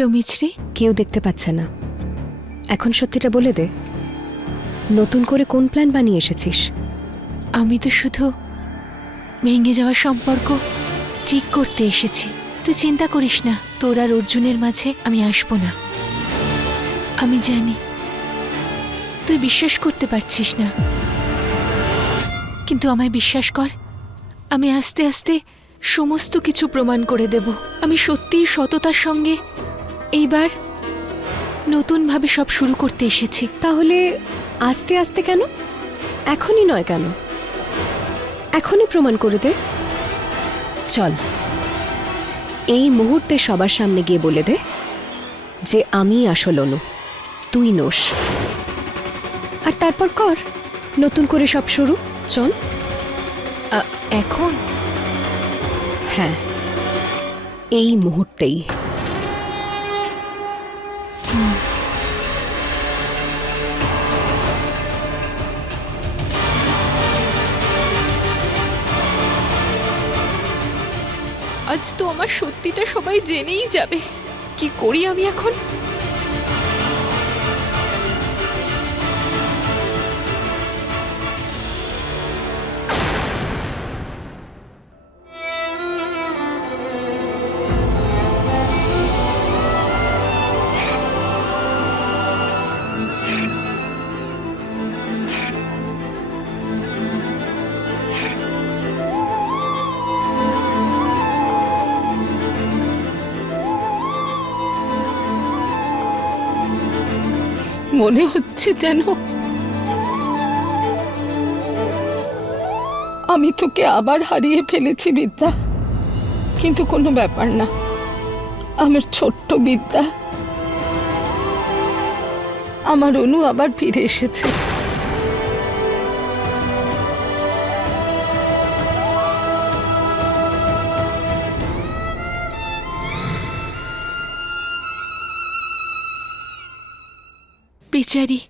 হলো মিছরি? কেউ দেখতে পাচ্ছে না। এখন সত্যিটা বলে দে। নতুন করে কোন প্ল্যান বানিয়ে এসেছিস? আমি তো শুধু ভেঙে যাওয়া সম্পর্ক ঠিক করতে এসেছি। তুই চিন্তা করিস না তোর আর অর্জুনের মাঝে আমি আসব না। আমি জানি তুই বিশ্বাস করতে পারছিস না। কিন্তু আমায় বিশ্বাস কর আমি আস্তে আস্তে সমস্ত কিছু প্রমাণ করে দেব। আমি সত্যিই সততার সঙ্গে এইবার নতুনভাবে সব শুরু করতে এসেছি। তাহলে আস্তে আস্তে কেন? এখনই নয় কেন? এখনই প্রমাণ করে দে। চল। এই মুহূর্তে সবার সামনে গিয়ে বলে দে যে আমি আসল অনু তুই নোস আর তারপর কর নতুন করে সব শুরু। চল। এখন? হ্যাঁ। এই মুহূর্তেই। আজ তো আমার সত্যিটা সবাই জেনেই যাবে। কি করি আমি এখন? মনে হচ্ছে যেন আমি তোকে আবার হারিয়ে ফেলেছি, বিদ্যা। কিন্তু কোনো ব্যাপার না। আমার ছোট্ট বিদ্যা, আমার অনু আবার ফিরে এসেছে। বিচারি।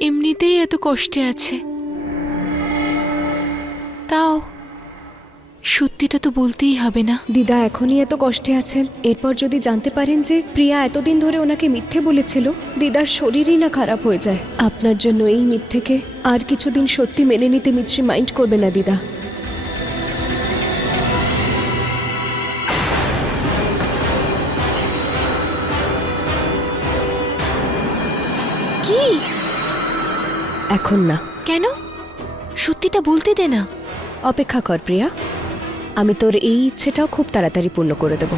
এমনিতেই এত কষ্টে আছে। তাও সত্যিটা তো বলতেই হবে না। দিদা, এখনই এত কষ্টে আছেন। এরপর যদি জানতে পারেন যে প্রিয়া এতদিন ধরে ওনাকে মিথ্যে বলেছিল, দিদার শরীরই না খারাপ হয়ে যায়। আপনার জন্য এই মিথ্যেকে আর কিছুদিন সত্যি মেনে নিতে মিত্রি মাইন্ড করবে না, দিদা। এখন না। কেন? সত্যিটা বলতে দে না। অপেক্ষা কর প্রিয়া। আমি তোর এই ইচ্ছেটাও খুব তাড়াতাড়ি পূর্ণ করে দেব।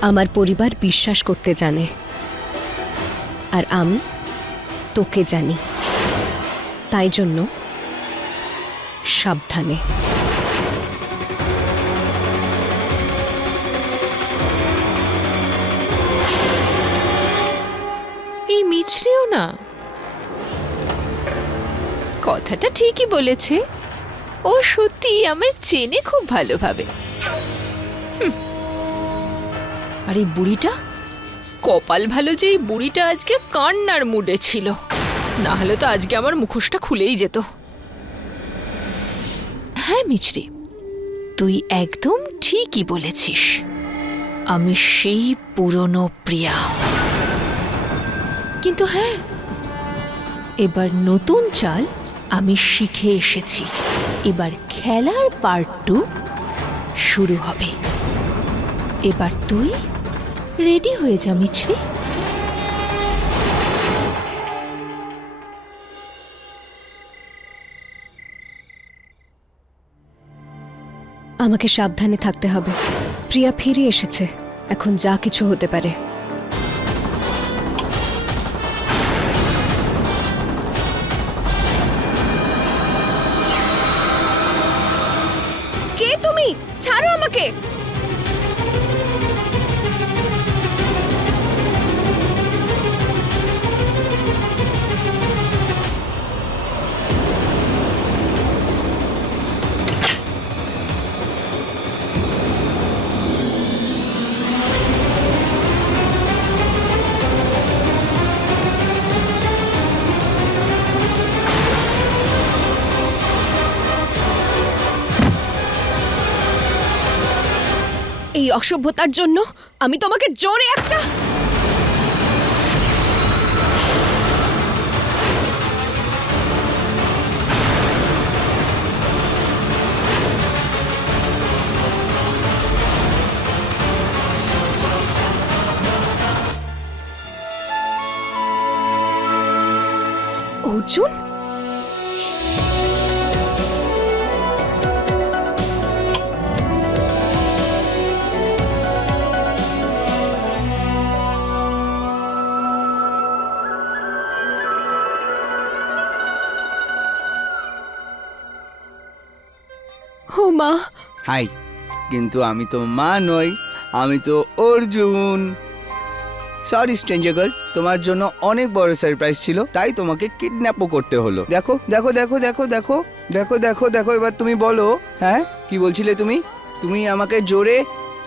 আমার পরিবার বিশ্বাস করতে জানে। আর আমি তোকে জানি। তাই জন্য সাবধানে। এই মিছরিও না। কথাটা ঠিকই বলেছে। ও সত্যি আমায় চেনে খুব ভালোভাবে। আর এই বুড়িটা? কপাল ভালো যে এই বুড়িটা আজকে কান্নার মুডে ছিল। না হলে তো আজকে আমার মুখোশটা খুলেই যেত। হ্যাঁ মিছরি। তুই একদম ঠিকই বলেছিস। আমি সেই পুরনো প্রিয়া। কিন্তু হ্যাঁ এবার নতুন চাল আমি শিখে এসেছি। এবার খেলার পার্ট টু শুরু হবে। এবার তুই রেডি হয়ে যা, মিছরি। আমাকে সাবধানে থাকতে হবে। প্রিয়া ফিরে এসেছে। এখন যা কিছু হতে পারে। অসভ্যতার জন্য আমি তোমাকে জোরে একটা অর্জুন? মা। হাই, কিন্তু আমি তো মা নই, আমি তো অর্জুন। সরি স্ট্রেঞ্জার গার্ল তোমার জন্য অনেক বড় সারপ্রাইজ ছিল, তাই তোমাকে কিডন্যাপও করতে হলো। দেখো দেখো দেখো দেখো দেখো দেখো দেখো দেখো, এবার তুমি বলো হ্যাঁ? কি বলছিলে তুমি? তুমি আমাকে জোরে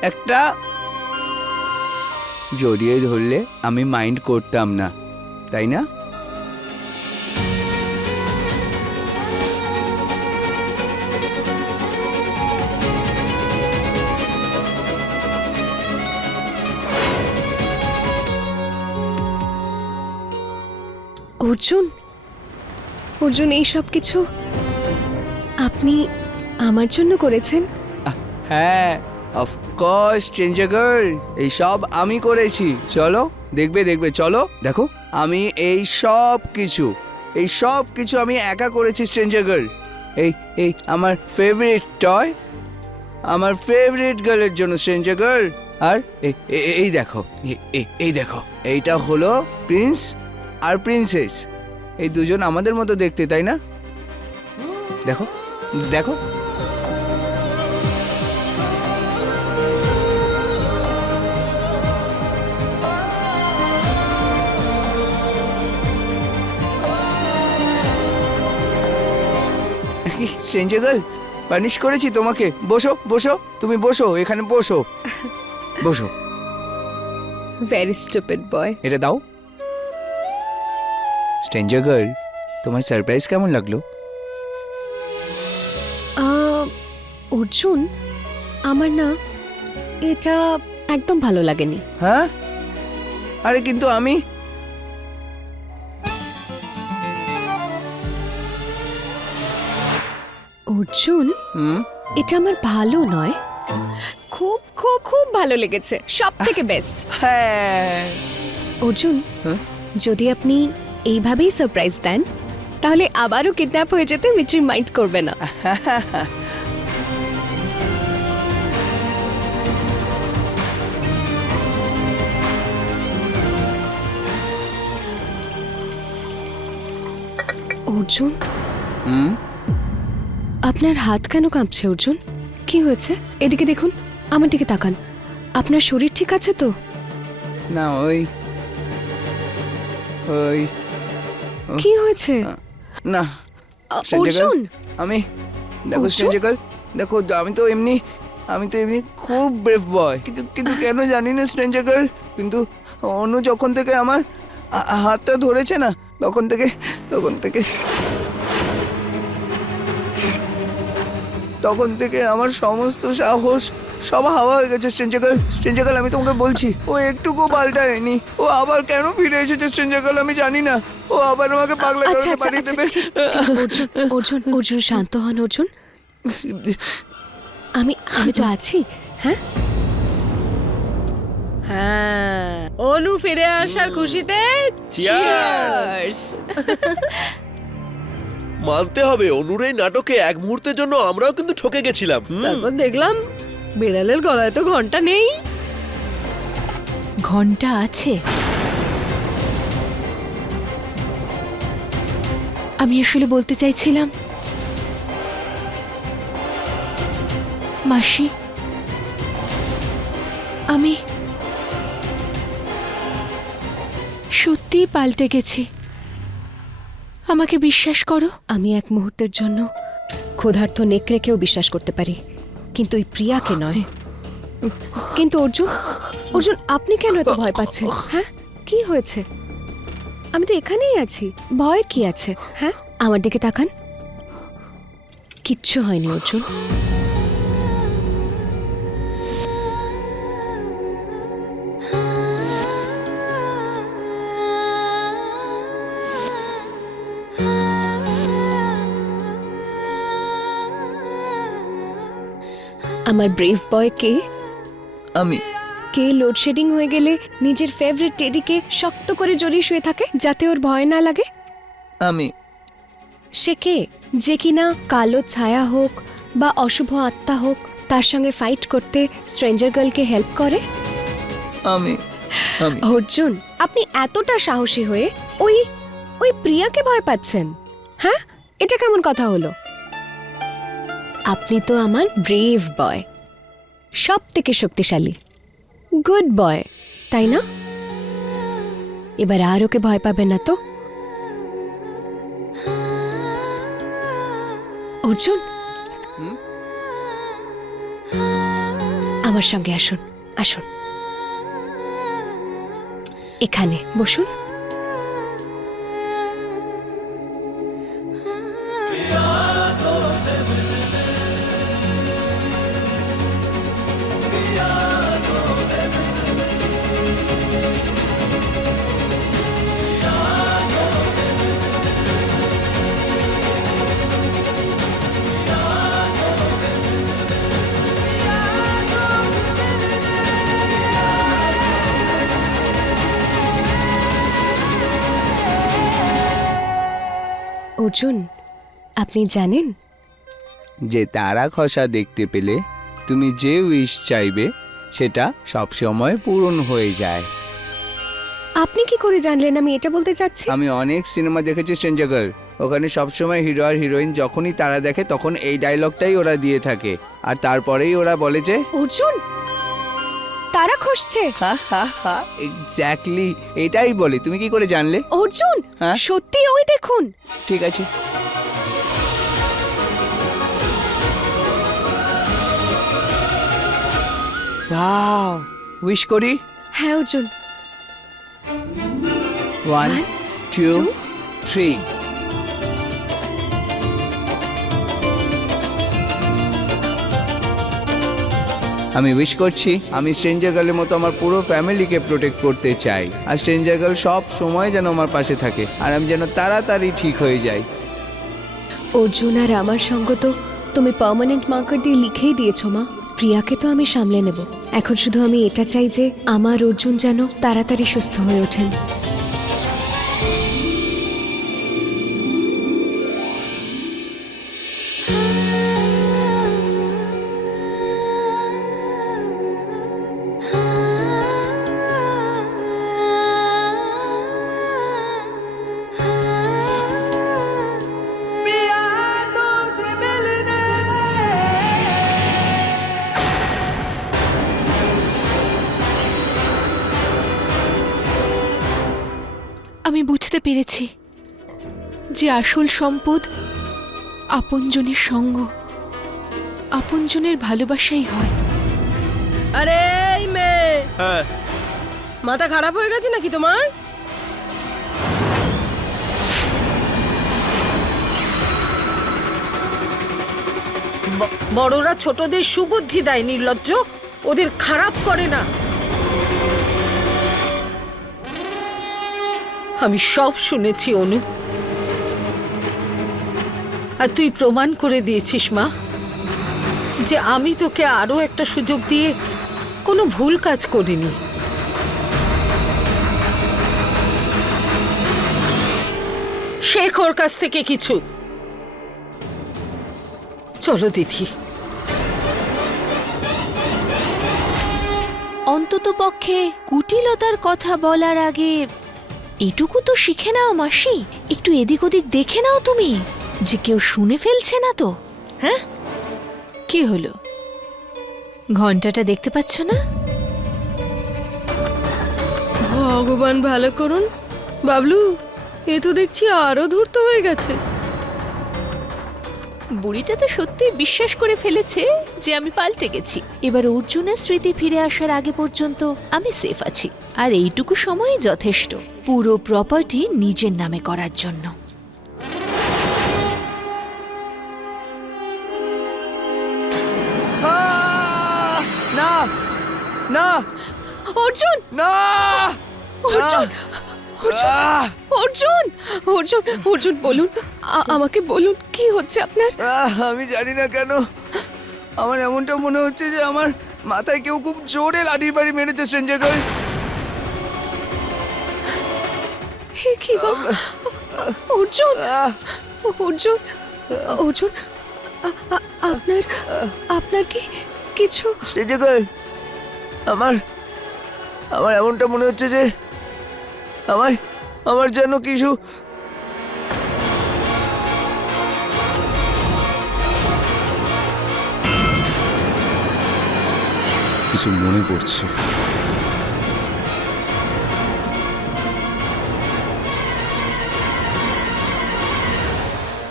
একটা জড়িয়ে ধরলে, আমি মাইন্ড করতাম না, তাই না? অর্জুন? অর্জুন, এই সব কিছু আপনি আমার জন্য করেছেন? হ্যাঁ অফকোর্স স্ট্রেঞ্জার গার্ল এই সব আমি করেছি। চলো, দেখবে দেখবে, চলো, দেখো, আমি এই সব কিছু, এই সব কিছু আমি একা করেছি স্ট্রেঞ্জার গার্ল এই এই, আমার ফেভারিট টয় আমার ফেভারিট গার্লের জন্য স্ট্রেঞ্জার গার্ল আর এই দেখো এই দেখো, এইটা হলো প্রিন্স আর প্রিন্সেস এই দুজন আমাদের মতো দেখতে তাই না? দেখো দেখো। Stranger girl? পানিশ করেছি তোমাকে। বসো বসো তুমি বসো এখানে বসো। বসো। ভেরি স্টুপিড বয় এটা দাও। স্ট্রেঞ্জার গার্ল তোমার সারপ্রাইজ কেমন লাগল? অর্জুন আমার না এটা একদম ভালো লাগেনি। হ্যাঁ? আরে কিন্তু আমি? অর্জুন হুম? এটা আমার ভালো নয়। খুব খুব খুব ভালো লেগেছে সব থেকে বেস্ট হ্যাঁ। অর্জুন? যদি আপনি এইভাবেই সারপ্রাইজ দেন। তাহলে আবারও কিডন্যাপ হয়ে যেতে মিত্রি মাইন্ড করবে না। অর্জুন? হুম? আপনার হাত কেন কাঁপছে অর্জুন? কি হয়েছে? এদিকে দেখুন আমার দিকে তাকান। আপনার শরীর ঠিক আছে তো? না ওই ওই কি হয়েছে? না অর্জুন! আমি দেখো অর্জুন? দেখো আমি তো এমনি আমি তো এমনি খুব ব্রেভ বয় কিন্তু কিন্তু কেন জানি না স্ট্রেঞ্জার গার্ল কিন্তু অনু যখন থেকে আমার হাতটা ধরেছে না তখন থেকে তখন থেকে তখন থেকে আমার সমস্ত সাহস সব হাওয়া হয়ে গেছে স্ট্রেঞ্জার গার্ল আমি তোমাকে বলছি ও একটুকু পাল্টায়নি। ও আবার কেন ফিরে এসেছে স্ট্রেঞ্জার গার্ল আমি জানি না। ও আবার আমাকে পাগলা আচ্ছা করে আচ্ছা পাঠিয়ে আচ্ছা দেবে। ঠিক ঠিক অর্জুন অর্জুন অর্জুন শান্ত হন অর্জুন। আমি আমি তো আছি হ্যাঁ? হ্যাঁ অনু ফিরে আসার খুশিতে Cheers! মানতে হবে অনুর এই নাটকে এক মুহূর্তের জন্য আমরাও কিন্তু ঠকে গেছিলাম। হুম। তারপর দেখলাম বিড়ালের গলায় তো ঘণ্টা নেই। ঘণ্টা আছে। আমি আসলে বলতে চাইছিলাম মাসি আমি সত্যিই পাল্টে গেছি। আমাকে বিশ্বাস করো। আমি এক মুহূর্তের জন্য ক্ষুধার্ত নেকড়েকেও বিশ্বাস করতে পারি। কিন্তু ওই প্রিয়াকে নয়। কিন্তু অর্জুন অর্জুন, আপনি কেন এত ভয় পাচ্ছেন? হ্যাঁ? কি হয়েছে? আমি তো এখানেই আছি। ভয়ের কি আছে? হ্যাঁ? আমার দিকে তাকান। কিচ্ছু হয়নি, অর্জুন। আমার ব্রেভ বয় কে? আমি কে লোডশেডিং হয়ে গেলে নিজের ফেভারিট টেডিকে শক্ত করে জড়িয়ে শুয়ে থাকে যাতে ওর ভয় না লাগে? আমি সে কে? যে কিনা কালো ছায়া হোক বা অশুভ আত্মা হোক তার সঙ্গে ফাইট করতে স্ট্রেঞ্জার গার্লকে হেল্প করে? আমি আমি অর্জুন আপনি এতটা সাহসী হয়ে ওই ওই প্রিয়াকে ভয় পাচ্ছেন হ্যাঁ? এটা কেমন কথা হলো? আপনি তো আমার ব্রেভ বয় সব থেকে শক্তিশালী গুড বয় তাই না? এবার আর ওকে ভয় পাবেন না তো। অর্জুন, আমার সঙ্গে আসুন আসুন। এখানে, বসুন। অর্জুন আপনি জানেন? যে তারা খসা দেখতে পেলে তুমি যে উইশ চাইবে সেটা সব সময় পূরণ হয়ে যায়। আপনি কি করে জানলেন আমি এটা বলতে চাচ্ছি? আমি অনেক সিনেমা দেখেছি স্ট্রেঞ্জার ওখানে সবসময় হিরো আর হিরোইন যখনই তারা দেখে তখন এই ডায়লগটাই ওরা দিয়ে থাকে। আর তারপরেই ওরা বলে যে অর্জুন তারা খসছে হা হা হা এক্স্যাক্টলি এটাই বলে। তুমি কি করে জানলে? অর্জুন হ্যাঁ? সত্যি ওই দেখুন। ঠিক আছে। ওয়াও উইশ করি? হ্যাঁ Arjun. One two two, three আমি উইশ করছি আমি স্ট্রেঞ্জার গার্লের মতো আমার পুরো ফ্যামিলিকে প্রোটেক্ট করতে চাই। আর স্ট্রেঞ্জার গার্ল সব সময় যেন আমার পাশে থাকে, আর আমি যেন তাড়াতাড়ি ঠিক হয়ে যাই। অর্জুন আর আমার সঙ্গ তো তুমি পার্মানেন্ট মার্কার দিয়ে লিখেই দিয়েছ মা। প্রিয়াকে তো আমি সামলে নেব। এখন শুধু আমি এটা চাই যে আমার অর্জুন যেন তাড়াতাড়ি সুস্থ হয়ে ওঠেন। পেরেছি যে আসল সম্পদ আপনজনের সঙ্গ আপনজনের ভালোবাসাই হয়। আরে এই মেয়ে! হ্যাঁ। মাথা খারাপ হয়ে গেছে নাকি তোমার? বড়রা ছোটদের সুবুদ্ধি দেয় নির্লজ্জ। ওদের খারাপ করে না। আমি সব শুনেছি, অনু। আর তুই প্রমাণ করে দিয়েছিস, মা, যে আমি তোকে আরও একটা সুযোগ দিয়ে কোনো ভুল কাজ করিনি। শেখ ওর কাছ থেকে কিছু। চলো, দিদি। অন্তত পক্ষে কুটিলতার কথা বলার আগে এটুকু তো শিখে নাও, মাসি। একটু এদিক ওদিক দেখে নাও তুমি, যে কেউ শুনে ফেলছে না তো। হ্যাঁ? কি হলো? ঘন্টাটা দেখতে পাচ্ছ না? ভগবান ভালো করুন। বাবলু, এ তো দেখছি আরও ধূর্ত হয়ে গেছে। বুড়িটা তো সত্যি বিশ্বাস করে ফেলেছে যে আমি পাল্টে গেছি। এবার অর্জুনের স্মৃতি ফিরে আসার আগে পর্যন্ত আমি সেফ আছি। আর এইটুকু সময় যথেষ্ট পুরো প্রপার্টি নিজের নামে করার জন্য। না! না! অর্জুন! না! অর্জুন! অর্জুন! অর্জুন অর্জুন অর্জুন বলুন আমাকে বলুন কি হচ্ছে আপনার? আমি জানি না কেন। আমার এমনটা মনে হচ্ছে যে আমার মাথায় কেউ খুব জোরে লাঠির বাড়ি মেরেছে গার্ল। হে কি অর্জুন অর্জুন অর্জুন আপনার আপনার কি কিছু? গার্ল আমার আমার এমনটা মনে হচ্ছে যে আমার আমার যেন কিছু কিছু মনে পড়ছে।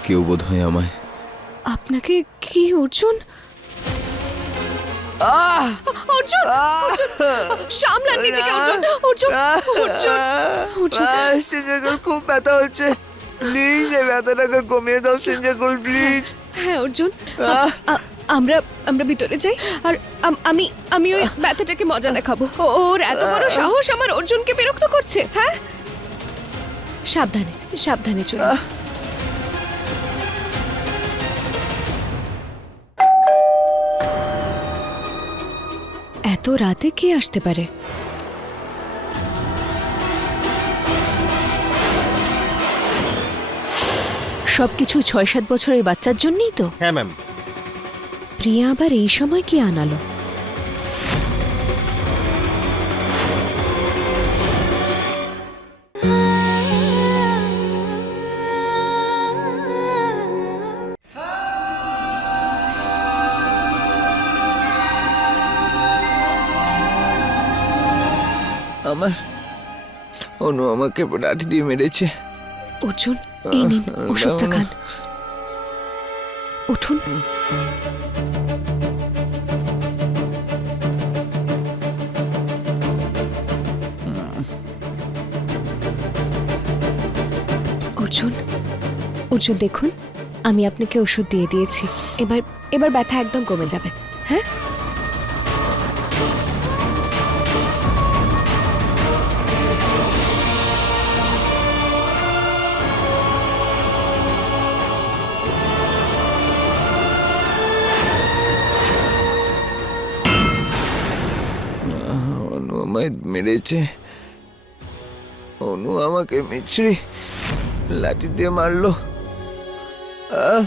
কেউ বোধ হয় আমায় আপনাকে কি অর্জুন? অর্জুন! সামলান নিজেকে অর্জুন অর্জুন অর্জুন অর্জুন। খুব ব্যথা হচ্ছে। প্লিজ এই ব্যথাটাকে কমিয়ে দাও সিঞ্জাকুল প্লিজ হ্যাঁ অর্জুন আমরা আমরা ভিতরে যাই। আর আমি আমি ওই ব্যথাটাকে মজা দেখাবো। ওর এত বড় সাহস আমার অর্জুনকে বিরক্ত করছে হ্যাঁ? সাবধানে সাবধানে চলুন। এত রাতে কে আসতে পারে? সবকিছু ছয় সাত বছরের বাচ্চার জন্যই তো। হ্যাঁ ম্যাম। প্রিয়া আবার এই সময় কি আনালো? অনু আমাকে লাঠি দিয়ে মেরেছে। অর্জুন, এই নিন, ওষুধটা খান। উঠুন। অর্জুন অর্জুন দেখুন, আমি আপনাকে ওষুধ দিয়ে দিয়েছি। এবার এবার ব্যথা একদম কমে যাবে হ্যাঁ? মেরেছে। অনু আমাকে মিছরি লাঠি দিয়ে মারলো। আহ!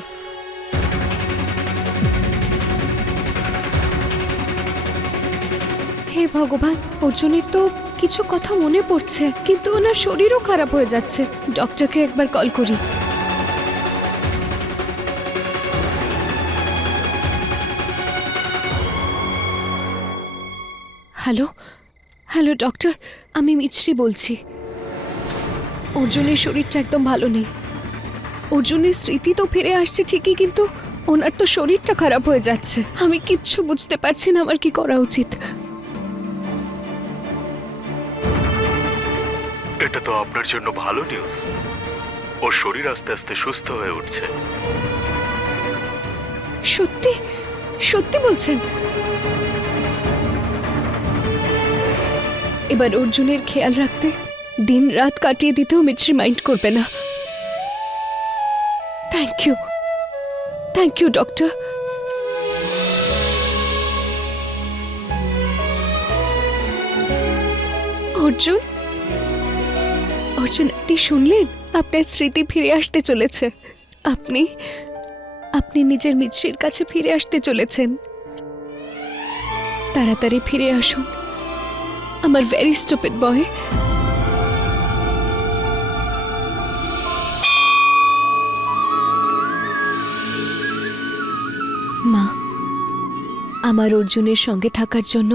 হে ভগবান অর্জুনের তো কিছু কথা মনে পড়ছে, কিন্তু ওনার শরীরও খারাপ হয়ে যাচ্ছে। ডক্টরকে একবার কল করি। হ্যালো? হ্যালো ডক্টর আমি মিছরি বলছি। অর্জুনের শরীরটা একদম ভালো নেই। অর্জুনের স্মৃতি তো ফিরে আসছে ঠিকই কিন্তু ওনার তো শরীরটা খারাপ হয়ে যাচ্ছে। আমি কিচ্ছু বুঝতে পারছি না আমার কি করা উচিত। এটা তো আপনার জন্য ভালো নিউজ ওর শরীর আস্তে আস্তে সুস্থ হয়ে উঠছে। সত্যি? সত্যি বলছেন? এবার অর্জুনের খেয়াল রাখতে দিন রাত কাটিয়ে দিতেও মিছরি মাইন্ড করবে না। Thank you thank you doctor Arjun? Arjun, আপনি শুনলেন? আপনার স্মৃতি ফিরে আসতে চলেছে। আপনি আপনি নিজের মিত্রের কাছে ফিরে আসতে চলেছেন। তাড়াতাড়ি ফিরে আসুন। আমার ভেরি স্টুপিড বয় মা, আমার অর্জুনের সঙ্গে থাকার জন্য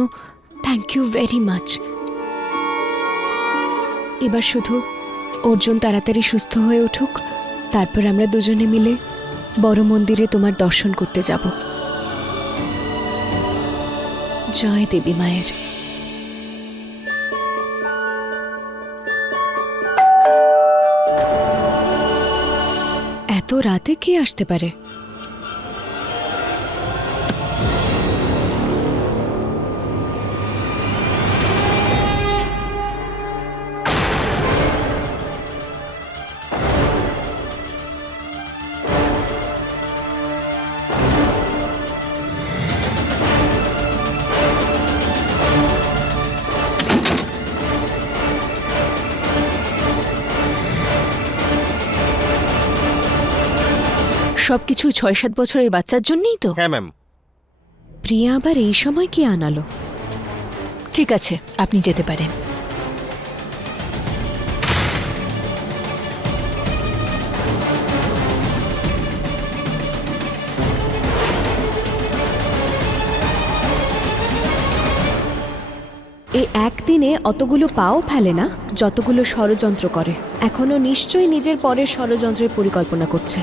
থ্যাংক ইউ ভেরি মাচ এবার শুধু অর্জুন তাড়াতাড়ি সুস্থ হয়ে উঠুক, তারপর আমরা দুজনে মিলে বড় মন্দিরে তোমার দর্শন করতে যাব। জয় দেবী মায়ের। রাতে কে আসতে পারে? সবকিছু ছয় সাত বছরের বাচ্চার জন্যই তো। হ্যাঁ ম্যাম। প্রিয়া আবার এই সময় কি আনালো? ঠিক আছে আপনি যেতে পারেন। এই একদিনে অতগুলো পাও ফেলে না যতগুলো ষড়যন্ত্র করে। এখনও নিশ্চয়ই নিজের পরের ষড়যন্ত্রের পরিকল্পনা করছে।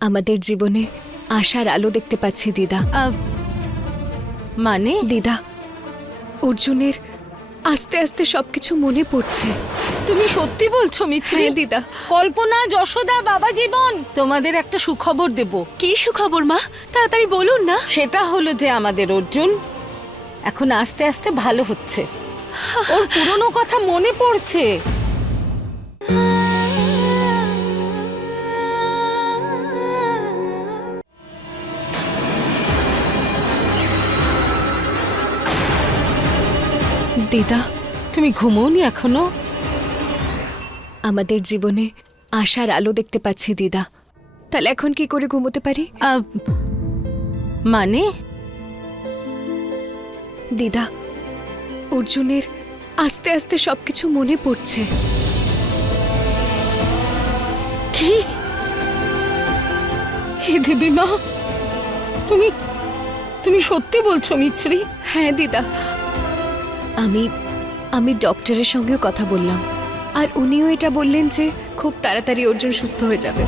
আমাদের জীবনে আশার আলো দেখতে পাচ্ছি দিদা। মানে? দিদা অর্জুনের আস্তে আস্তে সবকিছু মনে পড়ছে। তুমি সত্যি বলছো মিছরি হ্যাঁ দিদা। কল্পনা যশোদা বাবা জীবন। তোমাদের একটা সুখবর দেব। কি সুখবর মা? তাড়াতাড়ি বলুন না। সেটা হলো যে আমাদের অর্জুন এখন আস্তে আস্তে ভালো হচ্ছে। ওর পুরনো কথা মনে পড়ছে। দিদা তুমি ঘুমোনি এখনও? আমাদের জীবনে আশার আলো দেখতে পাচ্ছি দিদা। তাহলে এখন কি করে ঘুমোতে পারি? মানে? দিদা অর্জুনের আস্তে আস্তে সবকিছু মনে পড়ছে। কি? হে দেবী মা তুমি তুমি সত্যি বলছো মিছরি হ্যাঁ দিদা। আমি আমি ডক্টরের সঙ্গেও কথা বললাম। আর উনিও এটা বললেন যে খুব তাড়াতাড়ি অর্জুন সুস্থ হয়ে যাবে।